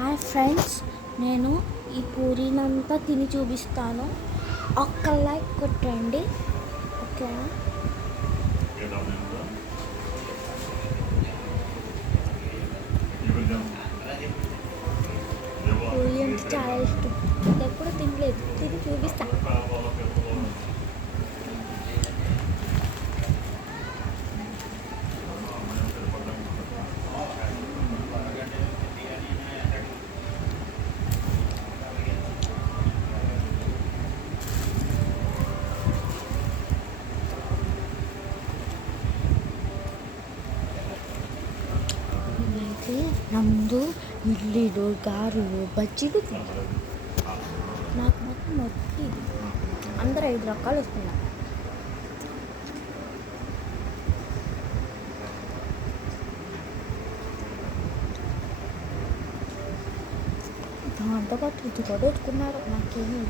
Hi friends, నేను ఈ పూరీనంతా తిని చూపిస్తాను. ఒక్క లైక్ కొట్టండి, ఓకేనా? పూరి అంటే చాలా ఇష్టం. ఇది ఎప్పుడు తినలేదు, తిని చూపిస్తాను. నేనైతే నందు ఇడ్లీలు, గారెలు, బజ్జీలు తింటాను. నాకు మొత్తం మొత్తం అందరూ 5 రకాలు వస్తున్నారు. దాంతోపాటు ఇది కూడా పెట్టుకున్నారు, నాకేమీ